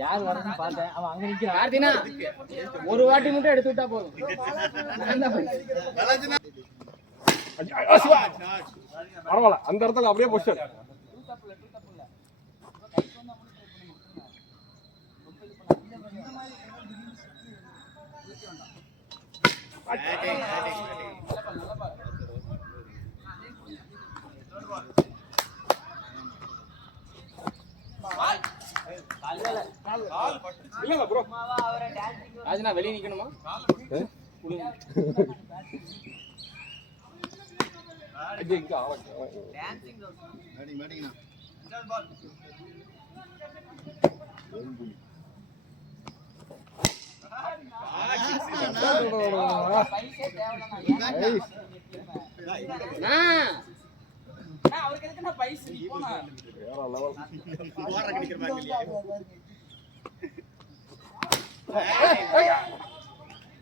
யார் வரணும்னு பார்த்தேன். அவன் அங்க நிக்கிறான். ஒரு வாட்டி மட்டும் எடுத்து விட்டா போதும். பரவாயில்ல, அந்த இடத்துல அப்படியே பொசிஷன். ராஜனா வெளியே நிக்கணுமா? அவருக்கு எதுக்கு நான் பைஸ் போனா வேற லெவல் ஓர கடிக்கிற மாதிரி இல்லையா?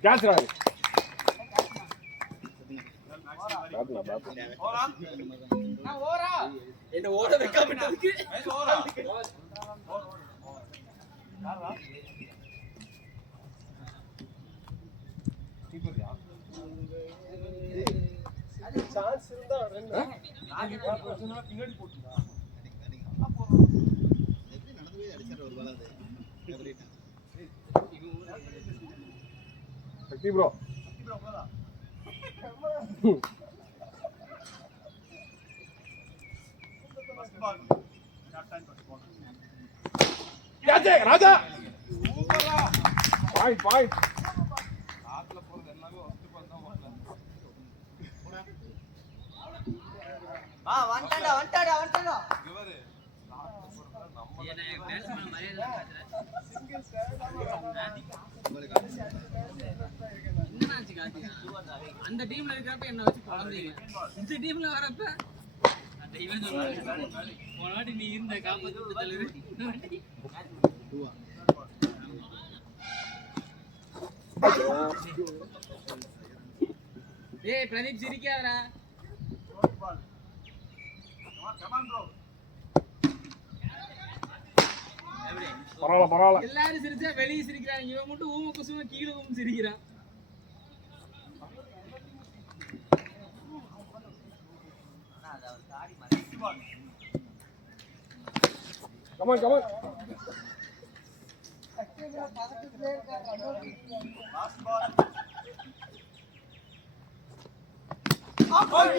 கேட்ச் ராய் ஓரா என்ன ஓட வைக்காம விட்டதுக்கு ஓரா யாரா கீப்பர்யா அது சான்ஸ் இருந்தா ரன் நாகி பிரச்சனை பின்னாடி போட்டுடா எப்படி நடந்து போய் அடிச்சற ஒரு பால் அது கபடிட்டா சக்தி ப்ரோ போடா first ball captain first ball catch Raja சூப்பரா பாயிண்ட் ஆட்ல போறது எல்லாமே ஒஸ்ட் பால் தான் ஓடல வந்துட்டாடா இவரு ஆட்ல போறது நம்ம என்ன பேட்ஸ்மேன் மரியாதை காட்டுற சிங்கிள் அந்த டீம்ல இருக்கிறப்ப என்ன வச்சு குழந்தைங்க இந்த டீம்ல வரப்ப அந்த இவன் போனாடி நீ இருந்த காப்பாத்து தலைவர் ஏய் பிரதீப் சிரிக்காதடா பரவாயில்ல எல்லாரும் சிரிச்சா வெளியே சிரிக்கிறாங்க, இவன் மட்டும் ஊம குசும கீழே ஊம சிரிக்கிறான். கமான்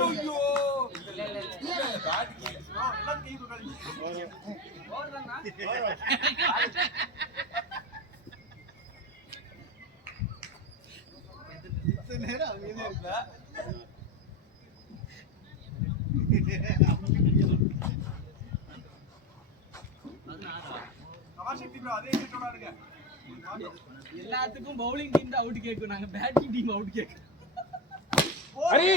ஐயோ எல்லாத்துக்கும் பவுலிங் டீம் தான் அவுட் கேட்கும், நாங்க பேட்டிங் டீம் அவுட் கேட்கும். ஹரி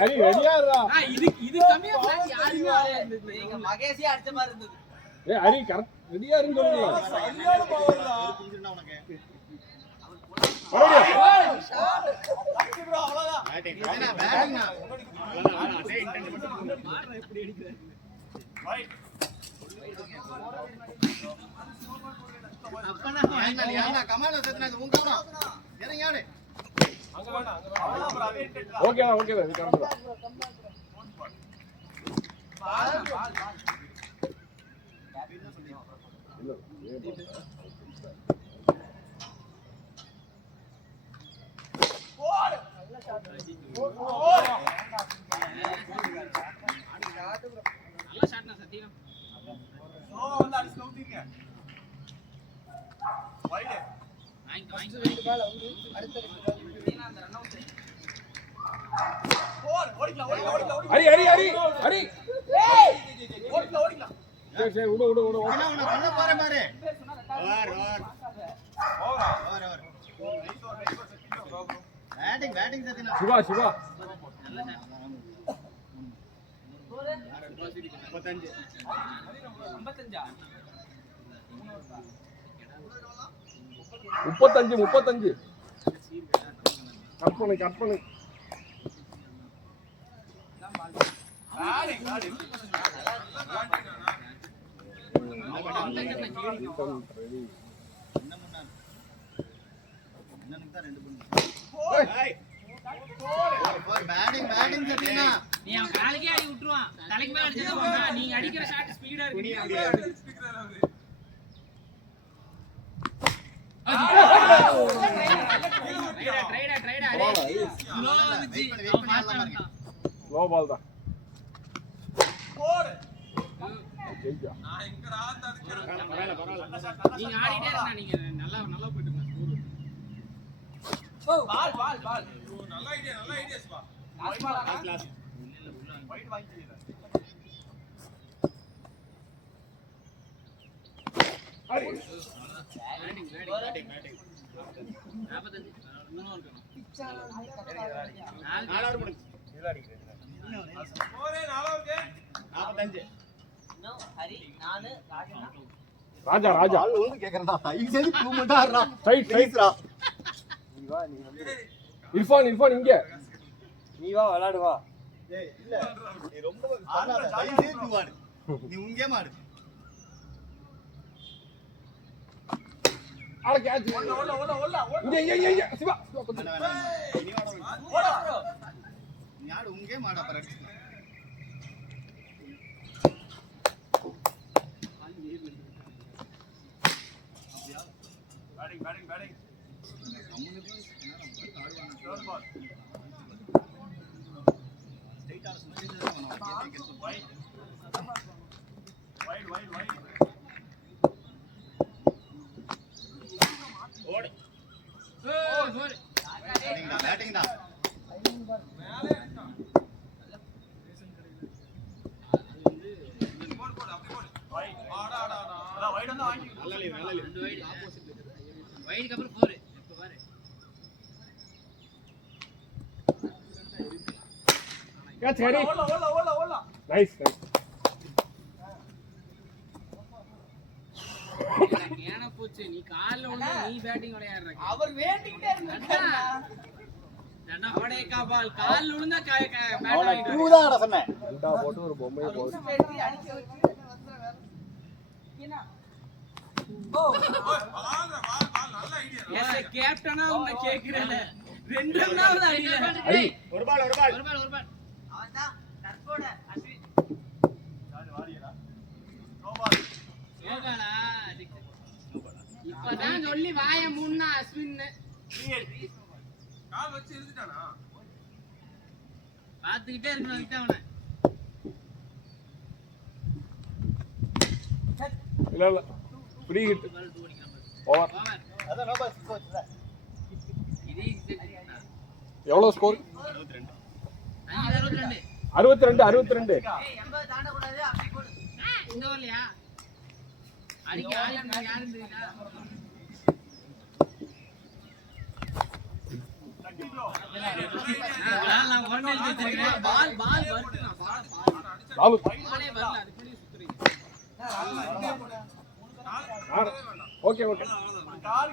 ஹரி ரெடியாடா. இது கம்மியா பிளான் யாருமே ஆடுறது நீங்க மகேஷே அடிச்ச மாதிரி இருந்தது. ஹரி கரெக்ட் ரெடியா இருன்னு சொல்லுங்க. சரியான பவர்டா புரிஞ்சிருந்தா உனக்கு. மறுபடியும் ஷாட் லக்கி ப்ரோ அவ்வளவுதான். பேட்டிங் பேட்டிங் அவ்வளவுதான். டேய் இன்டென்ட் மட்டும் மாறற எப்படி அடிக்குற. ரைட் அப்பனா யாரா கமால செத்துனது உன் கவனம் இறங்கி ஆடு அங்க வேணா ஓகே இது கரெக்ட் தான். பால் இல்ல ஓடு நல்ல ஷாட் நல்ல ஷாட்னா சத்தியம் ஸ்லோ வந்து அடிச்சு நவுத்திங்க வைட் வாங்கி ரெண்டு பால் வந்து அடுத்த ரெண்டு பால் நீங்க அந்த ரன் அவுட் ஓடிக்கலாம் ஹரி ஏய் ஓடிக்கலாம் சரி விடு என்ன உன பண்ண போற பாரு ஓவர் பேட்டிங் சத்தினா சிவா நல்ல ஷாட் 35 35 கற்பனை நீ அவன் காலுக்கே அடி விட்டுருவான். தலைக்கு மேல அடிச்சா நீங்க அடிக்கிற ஷாட் ஸ்பீடா இருக்கு. ட்ரைடா அடே ஸ்லோ வந்துச்சு. அவன் ஃபாஸ்டா வந்தான். லோ பால் தான் ஜெயிச்சா நீங்க ஆடிட்டே இருந்தா நீங்க நல்லா நல்லா போயிட்டு இருக்க ஸ்கோர். பால் நல்ல ஐடியா ஸ்பா. கிளாஸ் வைட் வாங்கி பேட்டிங் 45 இன்னும் இருக்கணும். நாலாவது முடிஞ்சு இதுல அடிக்கிறேன். ஸ்கோரே 45 இன்னும் ஹரி நானு ராஜா ராஜா ஒன்னு கேக்குறடா இது டூ மண்டா ஆடுறா ரைட் ரைட்ரா நீ வா நீ வந்து இர்ஃபான் இங்க நீ வா விளையாடு வா ஏய் இல்ல நீ ரொம்ப ஆடாத தையே நீ வாடு நீ உங்கே மாடு ஆள கேட்ச் ஓட இங்க சிவா நீ வாடா நீ ஆடு உங்கே மாடா பரட் பேட்டிங் ஷார்ட் பால் ஸ்ட்ரைட் ஆட சுத்தி வைட் ஓடு கோல். பேட்டிங்டா மேலே வைட் வந்து வாங்கி நல்ல ரெண்டு வைட் ஆப்போசிட் வைடுக்கு அப்புறம் 4 இப்ப பாரு. கேட்ச் ஹரி ஓடலாம் நைஸ் ஏன போச்சு நீ கால்ல விழுந்து நீ பேட்டிங் விளையாடுற. அவர் வேண்டிக்கிட்டே இருந்தாரு. அவடேக்கா பால் கால்ல விழுந்தா பேட் அவன வாங்கிட்டு டூ தான் ஆட சொன்னேன் ரெண்டா போட்டு ஒரு பொம்மையை போட்டு வெற்றி அடிச்சு வச்சு என்ன ஓ எஸ் கேப்டனா உன்னை கேக்குறேன். ரெண்டாவது அடியில ஹரி ஒரு பால் ஒரு பால் அவன்தான் தற்போட அஸ்வின் யோகாடா இப்பதான் சொல்லி வாய மூணா அஸ்வின் கால் வச்சு இருந்துட்டானா பாத்துக்கிட்டே இருக்கணும் கிட்ட அவனை. இல்ல ஃப்ரீ ஹிட் ஓவர் ஓவர் அதான் நோ பால் ஸ்கோர் இது எவ்வளவு ஸ்கோர் 62 62 ஏய் 80 தாண்ட கூடாது அப்படி போடு இந்த வரலையா அடிக்க ஆளு யாரும் தெரியல. நான் ஒன் எழுதி வச்சிருக்கேன். பால் வருதுனா லாலு பாலே வரல அதுக்குள்ளே சுத்துறீங்க.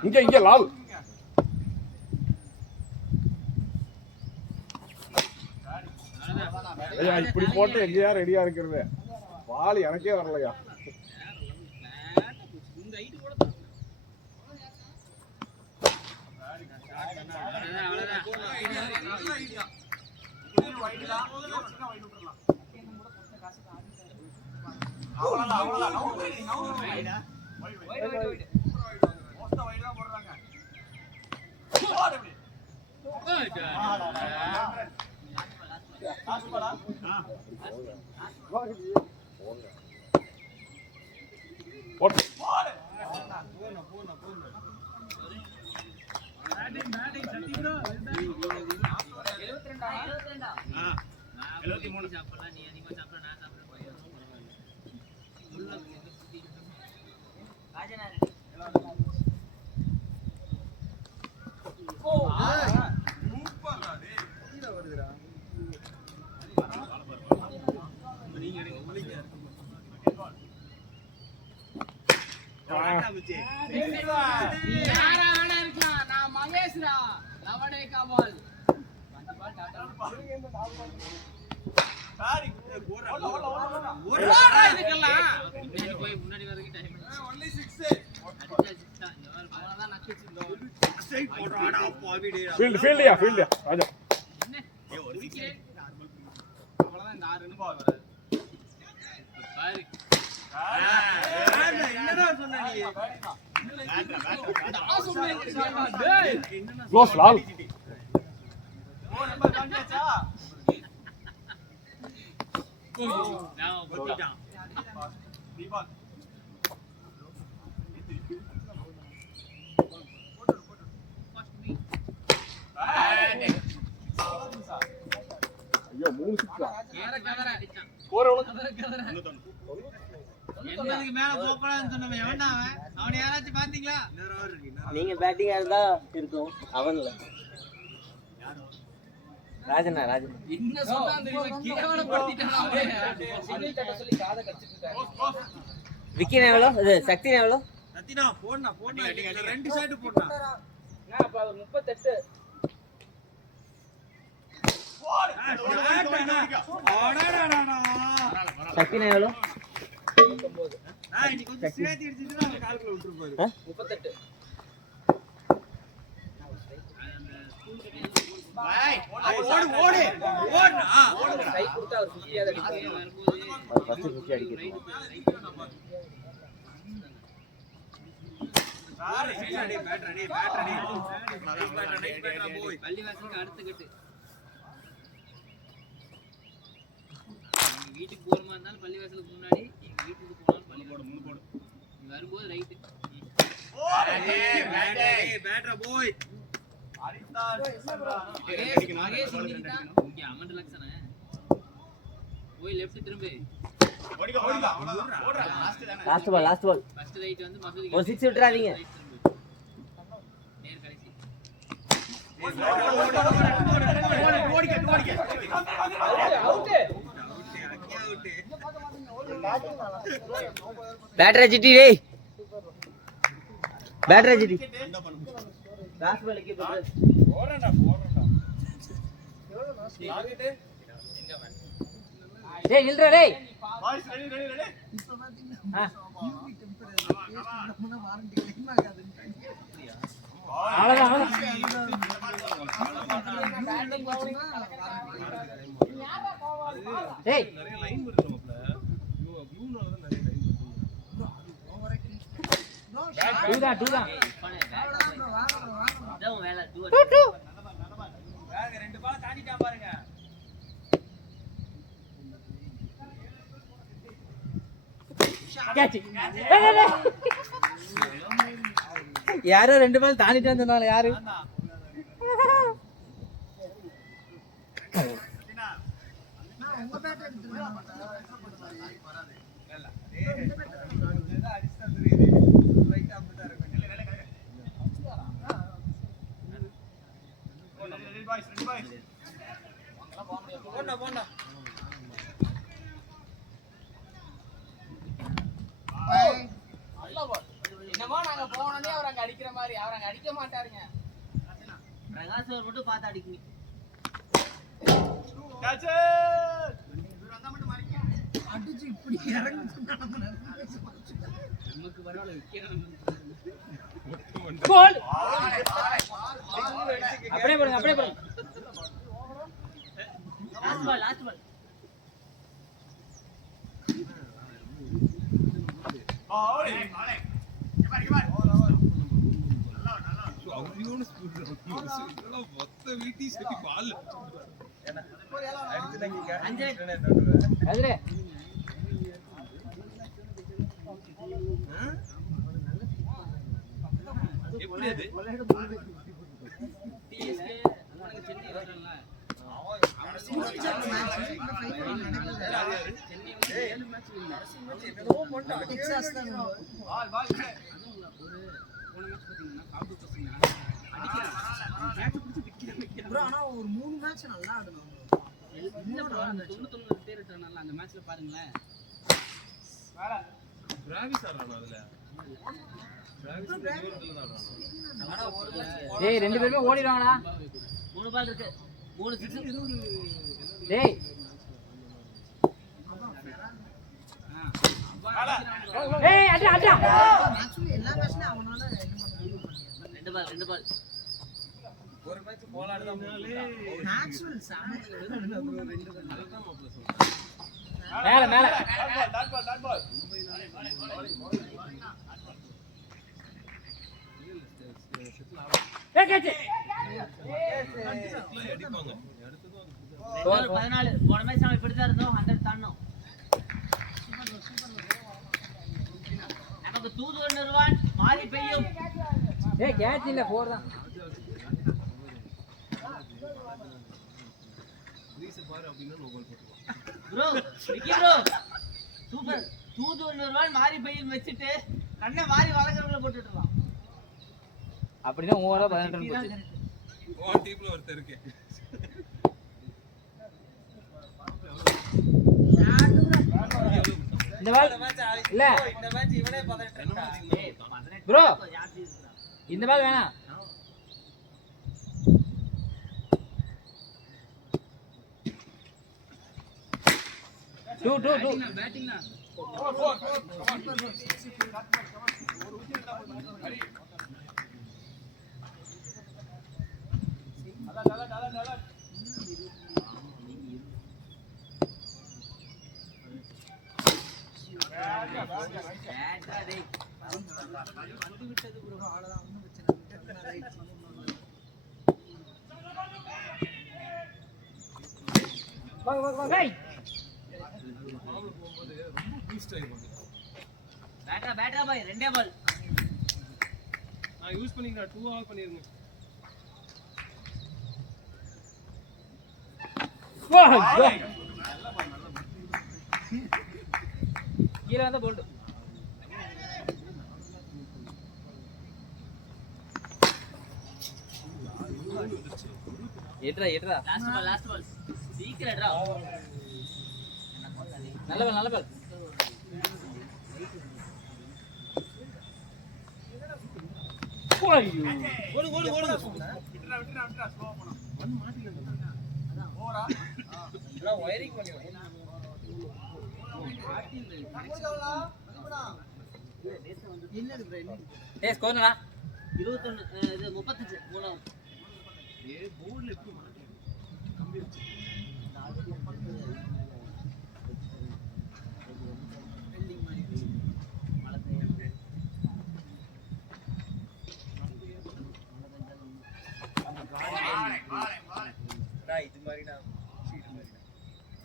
ஓகே இங்க லால் ஐயா இப்படி போட்டு எங்கேயா ரெடியா இருக்கிறது பால் எனக்கே வரலையா இந்த ஹைட் கூட அவ்வளவுதான் நல்ல ஐடியா வைட் தான் சின்ன வைட் விட்டுறலாம் அவ்வளவுதான் வைடா வைட் மோஸ்ட் வைட் தான் போடுறாங்க லாஸ்ட் பாலா போட்டு பேட்டிங் சத்தி ப்ரோ 73 சாப்பிடலாம். நீ அதிகமா சாப்பிட நான் சாப்பிட ராஜனார் சூப்பர் அது கீழ வருதுடா நீங்க எடுங்க உங்களுக்கு நீ யாரா வேணா இருக்கலாம். நான் மகேஷ்ரா லவடேக்கா பால் பாரி ஓடுறா ஓடுறா இதுக்கெல்லாம் பின்னாடி போய் முன்னாடி வரைக்கும் டைம் only 6 அடிச்சா சிக்ஸா அவ்வளவுதான் நக்கிச்சிருந்தோம் ஸ்ட்ரைட் போடுறாடா பாவி டேய் ஃபீல்டியா ராஜா என்ன ஏய் ஒரு குடிக்கிறே அவ்வளவுதான் இந்த 6 பால் பாரு என்னடா சொன்ன நீ நான் சொல்றேன் டேய் க்ளோஸ் லால் ஓ நம்பர் காண்டியாச்சா நான் பத்திட்டான் தீபான் ஃபர்ஸ்ட் மீ ஐயோ 3 சிக்ஸா கதற அடிச்சான் ஸ்கோர் எவ்வளவு கதற 80க்கு மேல போகக்கூடாதுன்னு சொன்னவன் எவன்டா அவன் யாராச்சும் பாத்தீங்களா நீங்க பேட்டிங்கா இருந்தா இருக்கும் அவன்ல ராஜனா என்ன சொன்னான் தெரியுமா கேவலப்படுத்திட்டான் அவன் விக்கின எவ்வளோ இது சக்தி எவ்வளோ சத்தினா போடுனா ரெண்டு ஷாட் போடுனா சக்தி எவ்வளோ இன்னைக்கு கொஞ்சம் சேர்த்து அடிச்சிட்டு அவன் கால்குல விட்டுருப்பாரு 38 ஓடுனா கை கொடுத்தா அவர் 50 ஆத வரும்போது ஃபர்ஸ்ட் 50 அடிக்கிறது பள்ளிவாசலுக்கு அடுத்த கட்டு வீட்டுக்கு போறமா இருந்தாலும் பள்ளிவாசலுக்கு முன்னாடி எங்க வீட்டுக்கு போனாலும் பள்ளிக்கூடம் வரும்போது ரைட்டு மகேஷ் இங்க அமௌண்ட் லட்சண போய் லெஃப்ட் திரும்பு லாஸ்ட் பால் ஃபர்ஸ்ட் ரைட் வந்து மசூதி ஒரு 6 விட்டுறாதீங்க நேர் கடைசி பேட்டரி ஜிடி டேய் பேட்டரி ஜிடி லாஸ்ட் பால் கீப் டேய் நில்றா டேய் பாய்ஸ் ரெடி அவ்வளவுதான் டேய் டூதா இதான் வேலை ரெண்டு பால் தாண்டிட்டான் பாருங்க கேட்ச் யாரோ ரெண்டு பால் தாண்டிட்டு சொன்னால யாரு என்னமோ நாங்க போனோடனே அவர் அங்க அடிக்கிற மாதிரி அவர் அங்க அடிக்க மாட்டாருங்க பிரகாஷ் அவர் மட்டும் பார்த்து அடிக்கணும் அடிச்சு இப்படி இறங்கி நமக்கு பரவாயில்ல விக்கணும் கோல் அப்படியே போடுங்க லாஸ்ட் பால் அதுல எப்படி அது டிஎஸ்கே அவனுக்கு சென்னை வரல ஒரு 3 மேட்ச் நல்லா ஆடணும். அந்த மேட்ச்ல பாருங்களேன் ஏய் ரெண்டு பேருமே ஓடிடுவாங்கடா 3 பால் இருக்கு 3 6 டேய் ஏய் அடி அடி ஆக்சுவலி எல்லா மேட்ச்லயும் அவனால என்ன பண்ண முடியும். 2 பால் ஒரு மேட்ச் போலாடுதான் ஆக்சுவல் சாமத்துல வெறும் 2 மேல மேல டாட் பால் ஏய் கேட்ச் 14 போன மேட்ச் நம்ம இப்படி தான் இருந்தோம் 100 தாண்டோம் நமக்கு தூதுவர் நிறுவன் மாறி பெய்யும் ஏய் கேட்ச் இல்ல 4 தான் ப்ரோ விக்கி ப்ரோ சூப்பர் தூதுவர் நிறுவன் மாறி பெய்யும் வச்சிட்டு கண்ணை மாறி வளர்க்கறவங்கள போட்டுடலாம் அப்படினா ஓவரா 18 ரன் போச்சு ஓன் டீம்ல ஒருத்தர் இருக்கு இந்த பால் இல்ல இந்த மேட்ச் இவனே 18 ப்ரோ இந்த பால் வேணாம் டூ பேட்டிங்னா வந்து விட்டது ப்ரோ அவ்வளவுதான் ஒண்ணும் பிரச்சனை இல்லை. ஏய் பேட்டா பாய் 2 பால் நான் யூஸ் பண்ணிக்கிறேன் 2 ஆல் பண்ணிருங்க வா கீழ வந்த போல்ட் எட்ரா லாஸ்ட் பால் சீக்கிரம் டா நல்ல பால் ஐயோ ஓடு விட்டுறா ஸ்லோ பண்ணு வந்து மாட்டிங்க ஓவரா எல்லாம் வயரிங் பண்ணி என்னது ப்ரோ என்ன ஏய் ஸ்கோர் என்னடா 21 இது 35 மூணாவது ஏ போர்ட்ல எப்படி மாட்டிங்க கம்பி வச்சு இது மாதிரி நான் சீட் மாதிரி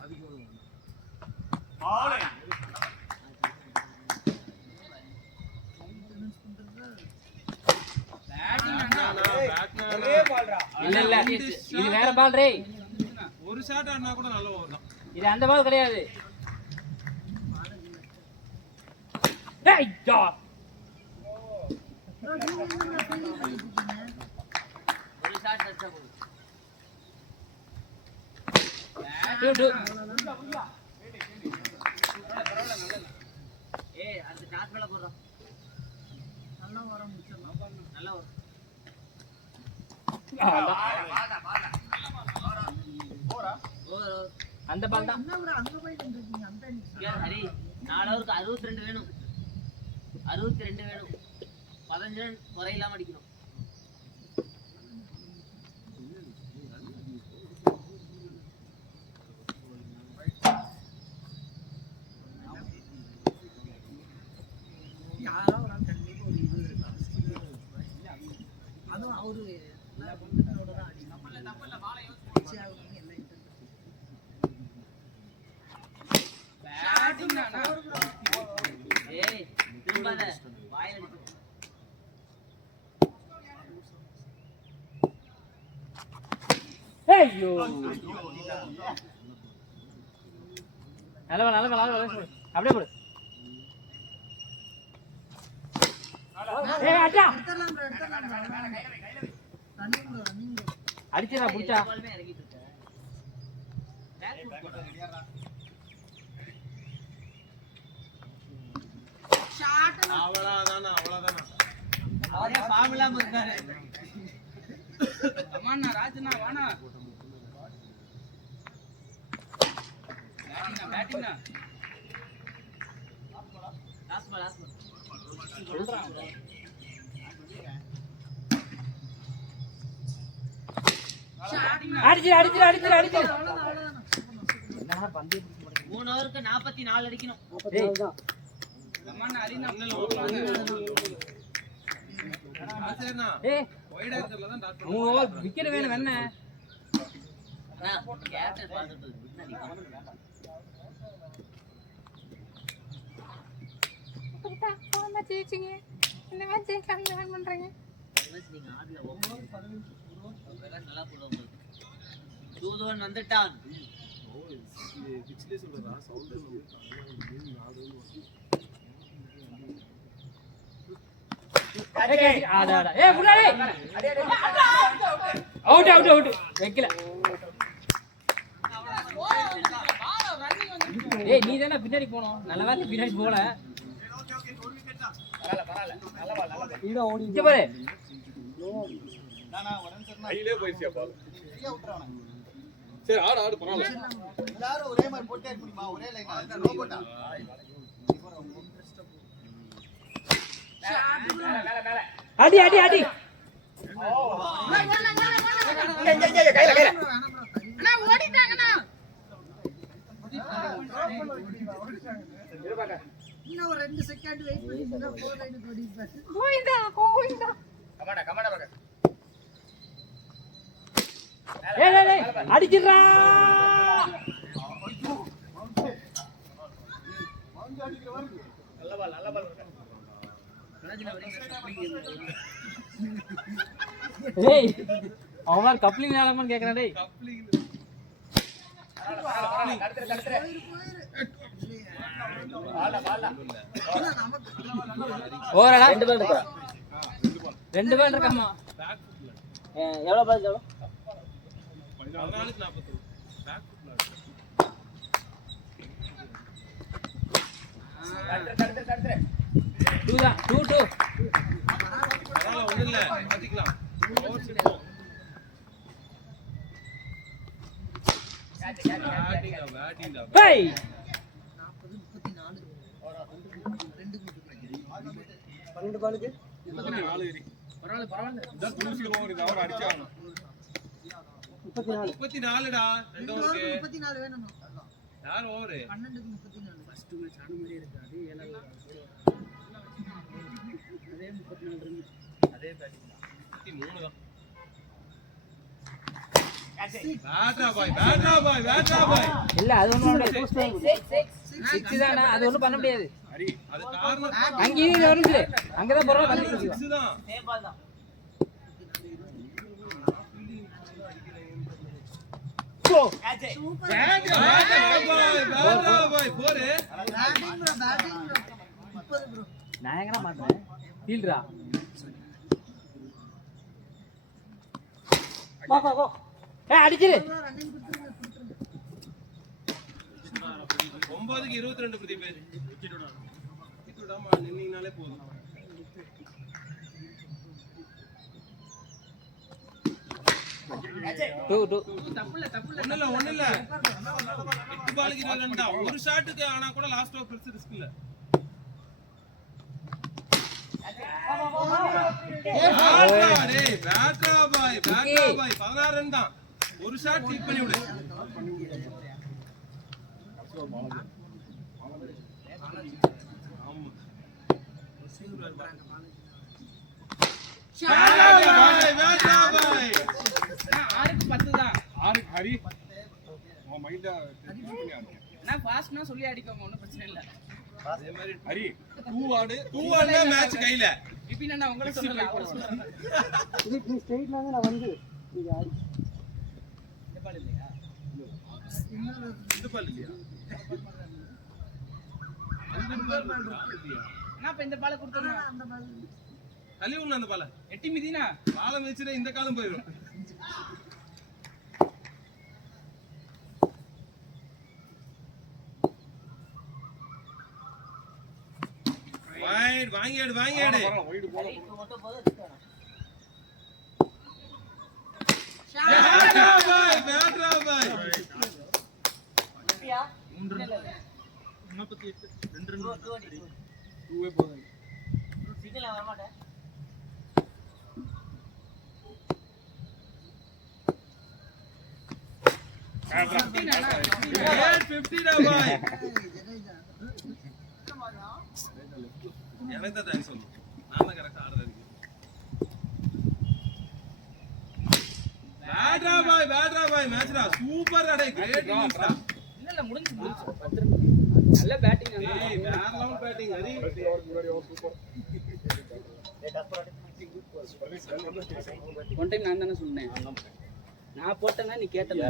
அதுக்கு ஆளே இல்ல இது வேற பால் ரே ஒரு ஷாட் ஆடினா கூட நல்ல ஓவர் தான் இது அந்த பால் கிடையாது டேய் ஜா ஒரு ஷாட் டச்சா போகுது ஏய் அந்த டாஸ் மேல போறோம் நல்லா வர முடிச்சிடலாம். நல்லா வரும் அந்த பால் தான் என்ன ப்ரோ அங்க போயிட்டு இருக்கீங்க அந்த ஹரி 4 ஓவருக்கு 62 வேணும் 62 வேணும் 15 ரன் குறையில்லாம அடிக்கணும் யாரோ ஒரு ஆள் கண்டிப்பா ஒரு 20 இருக்கலாம். அதுவும் அவரு எல்லா பந்தத்தோட தான் அடி நம்மள வாளை யோசிச்சு எல்லாம் ஏய் திரும்பாத வாயில அடிச்சு ஐயோ நல்ல பால் அப்படியே போடு ஏய் அடா எடுத்துடலாம் bro, எடுத்துடலாம் bro. Running bro, running bro. அடிச்சடா புடிச்சா பால்மே இறக்கிட்டு இருக்க பேக் ஃபுட் போடு ஷாட் அவ்வளவுதானா அவரே ஃபார்ம் இல்லாம இருக்காரு அம்மா ராஜனா வானா பேட்டிங் தான் அடிச்சு 3 ஓவருக்கு 44 அடிக்கணும். அம்மா அரினா ஓடுவாங்க சரிண்ணா ஏய் வைடா இருக்கறல தான் டாட் 3 ஓவர் விக்கெட் வேணும் என்ன அண்ணா கேப்டன் பார்த்துட்டு பின்னாடி இந்த மேட்ச் கம்மியான் பண்றீங்க நீங்க ஆடுல நல்லா போடுவாங்க. தூதுவன் வந்துட்டான். வைக்கல ஏய் நீ தானே பின்னாடி போனோம் நல்ல வேலை பின்னாடி போல இங்க பாரு நானா ஒரு நிமிஷம் கையிலே போயிடுச்சியா பால் ஃப்ரீயா விட்டுறானே. சரி ஆடு பரவாயில்ல எல்லாரும் ஒரே மாதிரி போட்டே இருக்க முடியுமா? ஒரே லைன் அதான் ரோபோட்டா. அடி அடி அடி அண்ணா ஓடிட்டாங்கண்ணா இன்னும் ஒரு 2 செகண்ட் வெயிட் பண்ணிருந்தா 4 லைனுக்கு ஓடிப்பாரு. கோவிந்தா கமாடா பாக்க. ஏய் அடிச்சிரா நல்ல பால் ஏய் அவன் கப்ளிங் ஆலமன் கேக்குறான் டேய் ஓரடா 2 பால் இருக்கா 2 பால் இருக்காமா எவ்வளவு பால் எவ்வளவு 14 40 பேக் ஃபுட்ல 2 தான் 2 அதனால ஒண்ணு இல்ல பாத்துக்கலாம் ஓவர் சிட்டோம் பேட்டிங் தான் ஏய் 12 பாலுக்கு 24 இருக்கு பரவாயில்ல இதான் துணிசி ஓவர் இது அவர் அடிச்சாங்க 34 டா ரெண்டு ஓவருக்கு 34 வேணும். யார் ஓவர் 12க்கு 34 ஃபர்ஸ்ட் மேட்ச் ஆன மாதிரியே இருக்காது. 7 அதே 34 ரன் அதே பேட்டிங் 33 தான் பேட்ரா பாய் இல்ல அது ஒண்ணும் இல்ல 6 தானா அது ஒண்ணும் பண்ண முடியாது ஹரி அது காரணம் அங்க இது வருது அங்க தான் போறோம் தள்ளி 6 தான் சேம் பால் தான். பேட்ரா பாய் போரு பேட்டிங் ப்ரோ 30 ப்ரோ. நான் எங்கடா மாட்டேன் ஃபீல்டரா வா ஏய் அடிச்சிரு ரன்னிங் கொடுத்துருங்க. 9க்கு 22 பிரதீப் விக்கெட் விடாம நின்னீங்கனாலே போதும் ஒண்ணு இல்ல 8 பாலுக்கு 20 ரன் தான் ஒரு ஷாட்டுக்கு ஆனா கூட லாஸ்ட் ஓவர் பெருசு ரிஸ்க் இல்ல பேட்ரா பாய் 16 ரன் தான் ஒரு ஷாட் கிளிக் பண்ணி விடு ஹரி உன் மைண்ட நான் ஃபாஸ்ட்னா சொல்லி அடிக்கோங்க ஒன்றும் பிரச்சனை இல்லை. அதே மாதிரி ஹரி 2 ஆடு மேட்ச் கையில இப்போ நான் உங்களை சொல்லல அவரை சொல்றேன். இது ஸ்ட்ரைட்ல வந்து நான் வந்து இந்த பால் இல்லையா? இந்த பால் இல்லையா நான் இப்ப இந்த பாலை கொடுத்துறேன். அந்த பால் தள்ளி விடணும் அந்த பாலை எட்டி மிதினா காலை மிதிச்சுட்டு இந்த காலம் போயிடும் வாங்கியாடு மட்டும் போதும் பேட்ரா பாய் சிக்னல் வர மாட்டேன். Great 50 டா பாய். எனக்கு தான் தேங்க்ஸ் சொல்லு. நான் தான் கரெக்ட்டா ஆர்டர் அடிக்கிறேன். பேட்ரா பாய் மேட்ச்டா சூப்பர் டா கிரேட் இன்னிங்ஸ்டா. இல்ல முடிஞ்சு. நல்ல பேட்டிங் ஏய் வேற level batting Hari. One time நான் தானே சொன்னேன். நான் போட்டேன்னா நீ கேட்டல.